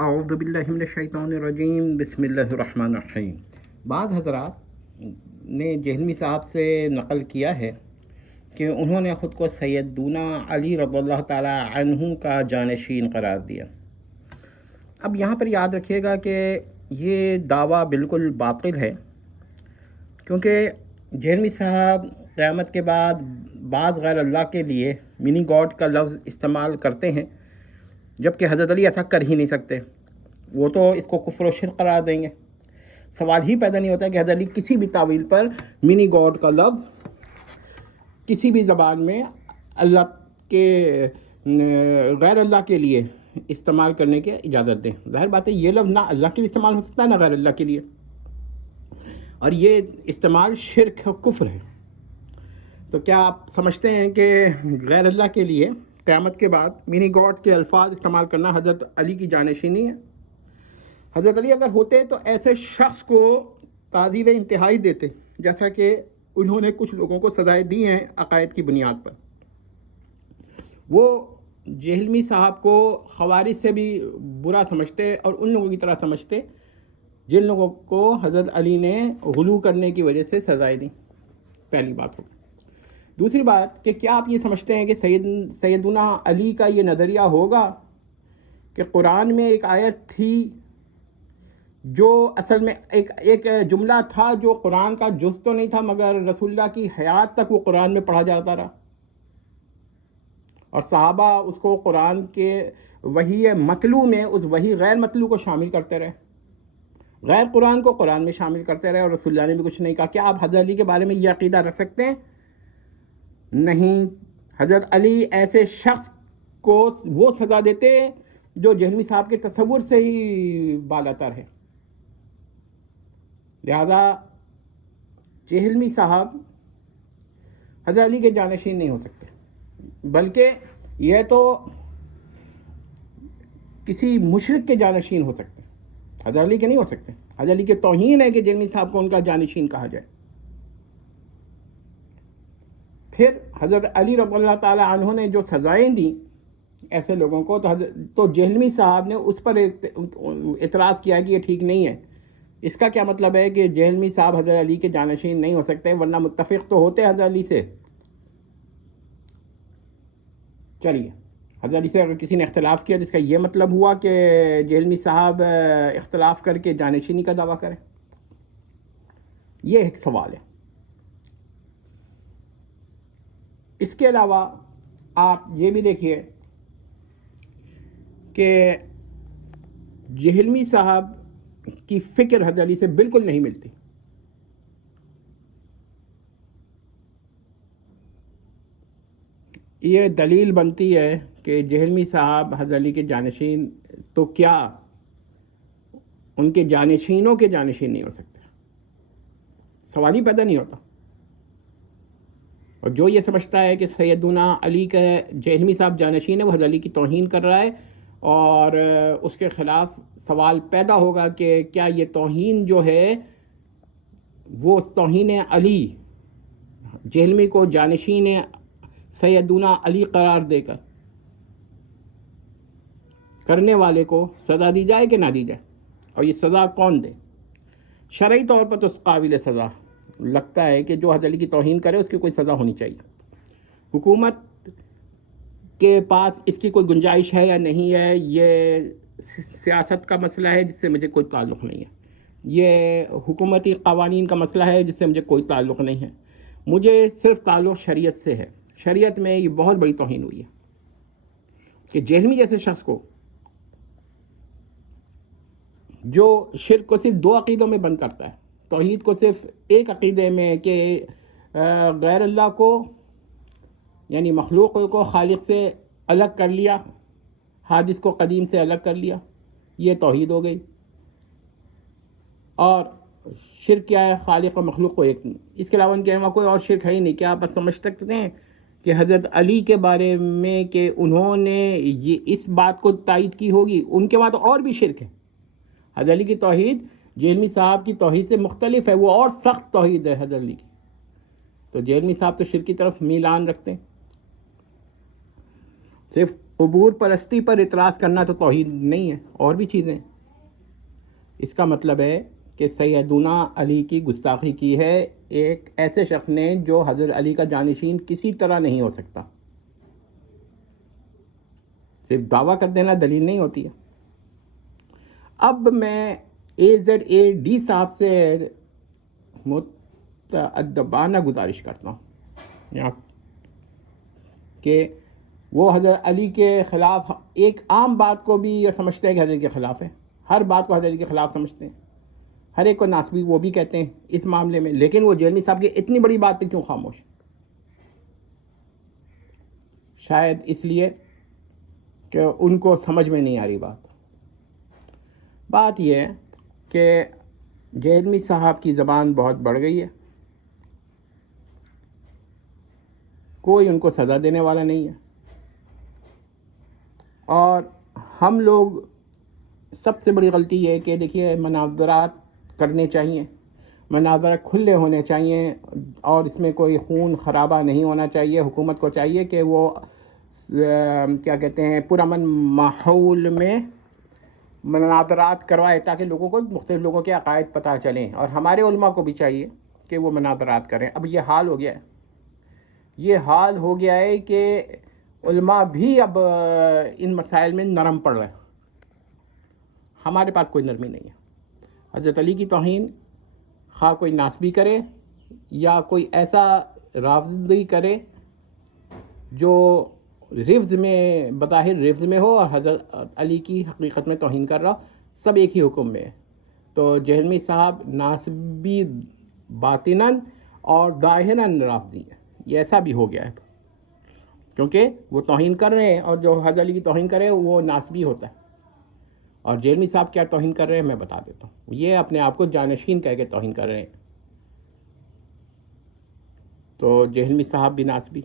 اعوذ باللہ من الشیطان الرجیم، بسم اللہ الرحمن الرحیم۔ بعض حضرات نے جہلمی صاحب سے نقل کیا ہے کہ انہوں نے خود کو سیدنا علی رضی اللہ تعالی عنہ کا جانشین قرار دیا۔ اب یہاں پر یاد رکھیے گا کہ یہ دعویٰ بالکل باطل ہے، کیونکہ جہلمی صاحب قیامت کے بعد بعض غیر اللہ کے لیے منی گاڈ کا لفظ استعمال کرتے ہیں، جبکہ حضرت علی ایسا کر ہی نہیں سکتے۔ وہ تو اس کو کفر و شرک قرار دیں گے۔ سوال ہی پیدا نہیں ہوتا کہ حضرت علی کسی بھی تعویل پر منی گاڈ کا لفظ کسی بھی زبان میں اللہ کے غیر اللہ کے لیے استعمال کرنے کی اجازت دیں۔ ظاہر بات ہے یہ لفظ نہ اللہ کے لیے استعمال ہو سکتا ہے نہ غیر اللہ کے لیے، اور یہ استعمال شرک و کفر ہے۔ تو کیا آپ سمجھتے ہیں کہ غیر اللہ کے لیے قیامت کے بعد منی گاڈ کے الفاظ استعمال کرنا حضرت علی کی جانشینی ہے؟ حضرت علی اگر ہوتے تو ایسے شخص کو تعزیر انتہائی دیتے، جیسا کہ انہوں نے کچھ لوگوں کو سزائیں دی ہیں عقائد کی بنیاد پر۔ وہ جہلمی صاحب کو خوارج سے بھی برا سمجھتے اور ان لوگوں کی طرح سمجھتے جن لوگوں کو حضرت علی نے غلو کرنے کی وجہ سے سزائیں دیں۔ پہلی بات ہوگی۔ دوسری بات کہ کیا آپ یہ سمجھتے ہیں کہ سیدنا علی کا یہ نظریہ ہوگا کہ قرآن میں ایک آیت تھی جو اصل میں ایک جملہ تھا جو قرآن کا جز تو نہیں تھا، مگر رسول اللہ کی حیات تک وہ قرآن میں پڑھا جاتا رہا، اور صحابہ اس کو قرآن کے وحی مطلوع میں اس وحی غیر مطلوع کو شامل کرتے رہے، غیر قرآن کو قرآن میں شامل کرتے رہے، اور رسول اللہ نے بھی کچھ نہیں کہا؟ کیا آپ حضرت علی کے بارے میں یہ عقیدہ رکھ سکتے ہیں؟ نہیں۔ حضرت علی ایسے شخص کو وہ سزا دیتے جو جہلمی صاحب کے تصور سے ہی بالاتر ہے۔ لہذا جہلمی صاحب حضرت علی کے جانشین نہیں ہو سکتے، بلکہ یہ تو کسی مشرک کے جانشین ہو سکتے، حضرت علی کے نہیں ہو سکتے۔ حضرت علی کے توہین ہے کہ جہلمی صاحب کو ان کا جانشین کہا جائے۔ پھر حضرت علی رضی اللہ تعالی عنہ نے جو سزائیں دیں ایسے لوگوں کو، تو جہلمی صاحب نے اس پر اعتراض کیا کہ یہ ٹھیک نہیں ہے۔ اس کا کیا مطلب ہے کہ جہلمی صاحب حضرت علی کے جانشین نہیں ہو سکتے، ورنہ متفق تو ہوتے حضرت علی سے۔ چلیے، حضرت علی سے اگر کسی نے اختلاف کیا جس کا یہ مطلب ہوا کہ جہلمی صاحب اختلاف کر کے جانشینی کا دعویٰ کریں، یہ ایک سوال ہے۔ اس کے علاوہ آپ یہ بھی دیکھیے کہ جہلمی صاحب کی فکر حضرت علی سے بالکل نہیں ملتی۔ یہ دلیل بنتی ہے کہ جہلمی صاحب حضرت علی کے جانشین تو کیا ان کے جانشینوں کے جانشین نہیں ہو سکتے؟ سوال ہی پیدا نہیں ہوتا۔ اور جو یہ سمجھتا ہے کہ سیدنا علی کا جہلمی صاحب جانشین ہے، وہ حضرت علی کی توہین کر رہا ہے، اور اس کے خلاف سوال پیدا ہوگا کہ کیا یہ توہین جو ہے وہ توہین علی، جہلمی کو جانشین سیدنا علی قرار دے کر کرنے والے کو سزا دی جائے کہ نہ دی جائے، اور یہ سزا کون دے؟ شرعی طور پر تو قابل سزا لگتا ہے کہ جو حضرت علی کی توہین کرے اس کی کوئی سزا ہونی چاہیے۔ حکومت کے پاس اس کی کوئی گنجائش ہے یا نہیں ہے، یہ سیاست کا مسئلہ ہے جس سے مجھے کوئی تعلق نہیں ہے، یہ حکومتی قوانین کا مسئلہ ہے جس سے مجھے کوئی تعلق نہیں ہے۔ مجھے صرف تعلق شریعت سے ہے۔ شریعت میں یہ بہت بڑی توہین ہوئی ہے کہ جہلمی جیسے شخص کو، جو شرک کو صرف دو عقیدوں میں بند کرتا ہے، توحید کو صرف ایک عقیدے میں کہ غیر اللہ کو یعنی مخلوق کو خالق سے الگ کر لیا، حادث کو قدیم سے الگ کر لیا، یہ توحید ہو گئی۔ اور شرک کیا ہے؟ خالق و مخلوق کو ایک، اس کے علاوہ ان کے علاوہ کوئی اور شرک ہے ہی نہیں۔ کیا آپ سمجھ سکتے ہیں کہ حضرت علی کے بارے میں کہ انہوں نے یہ اس بات کو تائید کی ہوگی؟ ان کے وہاں تو اور بھی شرک ہے۔ حضرت علی کی توحید جہلمی صاحب کی توحید سے مختلف ہے، وہ اور سخت توحید ہے حضرت علی کی۔ تو جہلمی صاحب تو شرک کی طرف میلان رکھتے ہیں۔ صرف قبور پرستی پر اعتراض کرنا تو توحید نہیں ہے، اور بھی چیزیں ہیں۔ اس کا مطلب ہے کہ سیدنا علی کی گستاخی کی ہے ایک ایسے شخص نے جو حضرت علی کا جانشین کسی طرح نہیں ہو سکتا۔ صرف دعویٰ کر دینا دلیل نہیں ہوتی ہے۔ اب میں AZAD صاحب سے متأدبانہ گزارش کرتا ہوں یہاں کہ وہ حضرت علی کے خلاف ایک عام بات کو بھی یہ سمجھتے ہیں کہ حضرت کے خلاف ہے، ہر بات کو حضرت علی کے خلاف سمجھتے ہیں، ہر ایک کو ناسبی وہ بھی کہتے ہیں اس معاملے میں، لیکن وہ جیلمی صاحب کی اتنی بڑی بات پہ کیوں خاموش؟ شاید اس لیے کہ ان کو سمجھ میں نہیں آ رہی بات یہ ہے کہ جیلمی صاحب کی زبان بہت بڑھ گئی ہے، کوئی ان کو سزا دینے والا نہیں ہے، اور ہم لوگ سب سے بڑی غلطی یہ ہے کہ دیکھیے مناظرات کرنے چاہیے، مناظرات کھلے ہونے چاہیے، اور اس میں کوئی خون خرابہ نہیں ہونا چاہیے۔ حکومت کو چاہیے کہ وہ کیا کہتے ہیں پرامن ماحول میں مناظرات کروائے تاکہ لوگوں کو مختلف لوگوں کے عقائد پتہ چلیں، اور ہمارے علماء کو بھی چاہیے کہ وہ مناظرات کریں۔ اب یہ حال ہو گیا ہے، یہ حال ہو گیا ہے کہ علماء بھی اب ان مسائل میں نرم پڑ رہے ہیں، ہمارے پاس کوئی نرمی نہیں ہے۔ حضرت علی کی توہین خواہ کوئی ناسبی کرے یا کوئی ایسا رافضی کرے جو رفض میں بظاہر رفض میں ہو اور حضرت علی کی حقیقت میں توہین کر رہا ہو، سب ایک ہی حکم میں ہے۔ تو جہلمی صاحب ناسبی باطناً اور ظاہراً رافضی ہے، یہ ایسا بھی ہو گیا ہے کیونکہ وہ توہین کر رہے ہیں، اور جو حضرت علی کی توہین کرے وہ ناسبی ہوتا ہے۔ اور جیلمی صاحب کیا توہین کر رہے ہیں میں بتا دیتا ہوں، یہ اپنے آپ کو جانشین کہہ کے توہین کر رہے ہیں۔ تو جیلمی صاحب بھی ناسبی،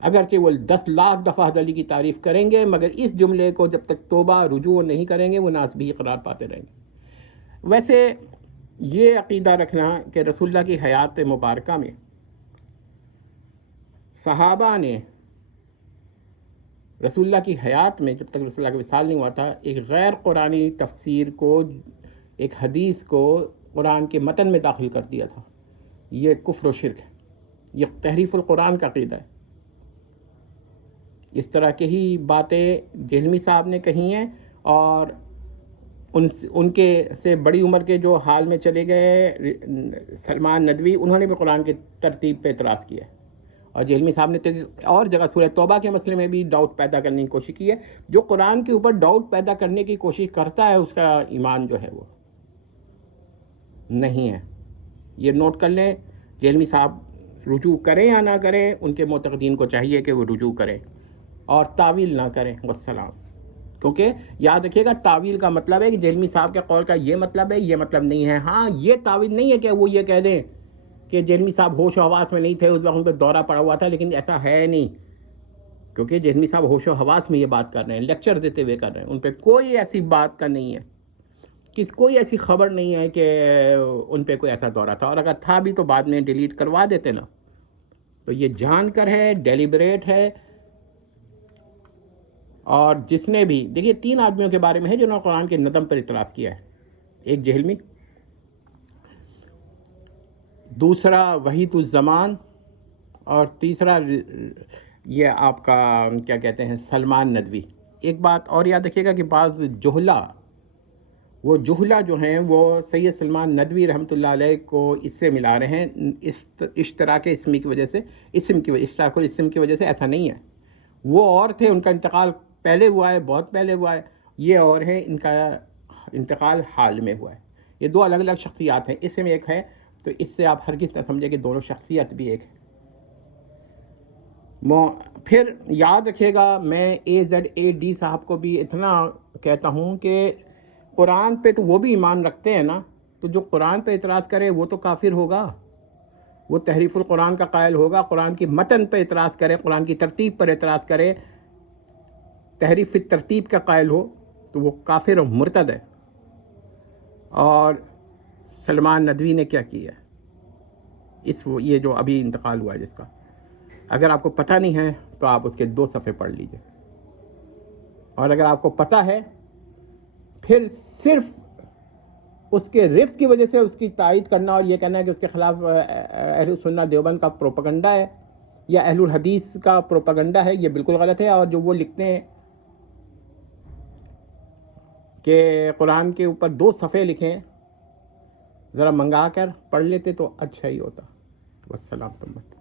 اگرچہ وہ 10 لاکھ دفعہ حضرت علی کی تعریف کریں گے، مگر اس جملے کو جب تک توبہ رجوع نہیں کریں گے وہ ناسبی قرار پاتے رہیں گے۔ ویسے یہ عقیدہ رکھنا کہ رسول اللہ کی حیات مبارکہ میں صحابہ نے رسول اللہ کی حیات میں جب تک رسول اللہ کا وصال نہیں ہوا تھا ایک غیر قرآنی تفسیر کو، ایک حدیث کو قرآن کے متن میں داخل کر دیا تھا، یہ کفر و شرک ہے، یہ تحریف القرآن کا عقیدہ ہے۔ اس طرح کی ہی باتیں جہلمی صاحب نے کہی ہیں، اور ان کے سے بڑی عمر کے جو حال میں چلے گئے سلمان ندوی، انہوں نے بھی قرآن کی ترتیب پہ اعتراض کیا ہے، اور جہلمی صاحب نے اور جگہ سورہ توبہ کے مسئلے میں بھی ڈاؤٹ پیدا کرنے کی کوشش کی ہے۔ جو قرآن کے اوپر ڈاؤٹ پیدا کرنے کی کوشش کرتا ہے اس کا ایمان جو ہے وہ نہیں ہے، یہ نوٹ کر لیں۔ جہلمی صاحب رجوع کریں یا نہ کریں، ان کے معتقدین کو چاہیے کہ وہ رجوع کریں اور تعویل نہ کریں، والسلام۔ کیونکہ یاد رکھیے گا تعویل کا مطلب ہے کہ جہلمی صاحب کے قول کا یہ مطلب ہے، یہ مطلب نہیں ہے۔ ہاں یہ تعویل نہیں ہے کہ وہ یہ کہہ دیں کہ جہلمی صاحب ہوش و حواس میں نہیں تھے، اس وقت ان پہ دورہ پڑا ہوا تھا، لیکن ایسا ہے نہیں، کیونکہ جہلمی صاحب ہوش و حواس میں یہ بات کر رہے ہیں، لیکچر دیتے ہوئے کر رہے ہیں، ان پہ کوئی ایسی بات کا نہیں ہے، کوئی ایسی خبر نہیں ہے کہ ان پہ کوئی ایسا دورہ تھا، اور اگر تھا بھی تو بعد میں ڈیلیٹ کروا دیتے نا۔ تو یہ جان کر ہے، ڈیلیبریٹ ہے، اور جس نے بھی دیکھیے 3 آدمیوں کے بارے میں ہے جنہوں نے قرآن کے نظم پر اعتراض کیا ہے، ایک جہلمی، دوسرا وحید الزمان، اور تیسرا یہ آپ کا کیا کہتے ہیں سلمان ندوی۔ ایک بات اور یاد رکھیے گا کہ بعض جہلا جو ہیں وہ سید سلمان ندوی رحمۃ اللہ علیہ کو اس سے ملا رہے ہیں، اشتراک اسمی کی وجہ سے، اشتراک الاسم کی وجہ سے۔ ایسا نہیں ہے، وہ اور تھے، ان کا انتقال پہلے ہوا ہے، بہت پہلے ہوا ہے، یہ اور ہے، ان کا انتقال حال میں ہوا ہے۔ یہ 2 الگ الگ شخصیات ہیں، اس میں ایک ہے، تو اس سے آپ ہرگز نہ سمجھیں کہ دونوں شخصیت بھی ایک ہے۔ پھر یاد رکھیے گا میں AZAD صاحب کو بھی اتنا کہتا ہوں کہ قرآن پہ تو وہ بھی ایمان رکھتے ہیں نا، تو جو قرآن پہ اعتراض کرے وہ تو کافر ہوگا، وہ تحریف القرآن کا قائل ہوگا۔ قرآن کی متن پہ اعتراض کرے، قرآن کی ترتیب پر اعتراض کرے، تحریف ترتیب کا قائل ہو تو وہ کافر و مرتد ہے۔ اور سلمان ندوی نے کیا کیا ہے، یہ جو ابھی انتقال ہوا ہے جس کا، اگر آپ کو پتہ نہیں ہے تو آپ اس کے 2 صفحے پڑھ لیجئے۔ اور اگر آپ کو پتہ ہے پھر صرف اس کے رفظ کی وجہ سے اس کی تائید کرنا اور یہ کہنا ہے کہ اس کے خلاف اہل سنہ دیوبند کا پروپیگنڈا ہے یا اہل الحدیث کا پروپیگنڈا ہے، یہ بالکل غلط ہے۔ اور جو وہ لکھتے ہیں کہ قرآن کے اوپر 2 صفحے لکھیں، ذرا منگا کر پڑھ لیتے تو اچھا ہی ہوتا۔ والسلام تمت۔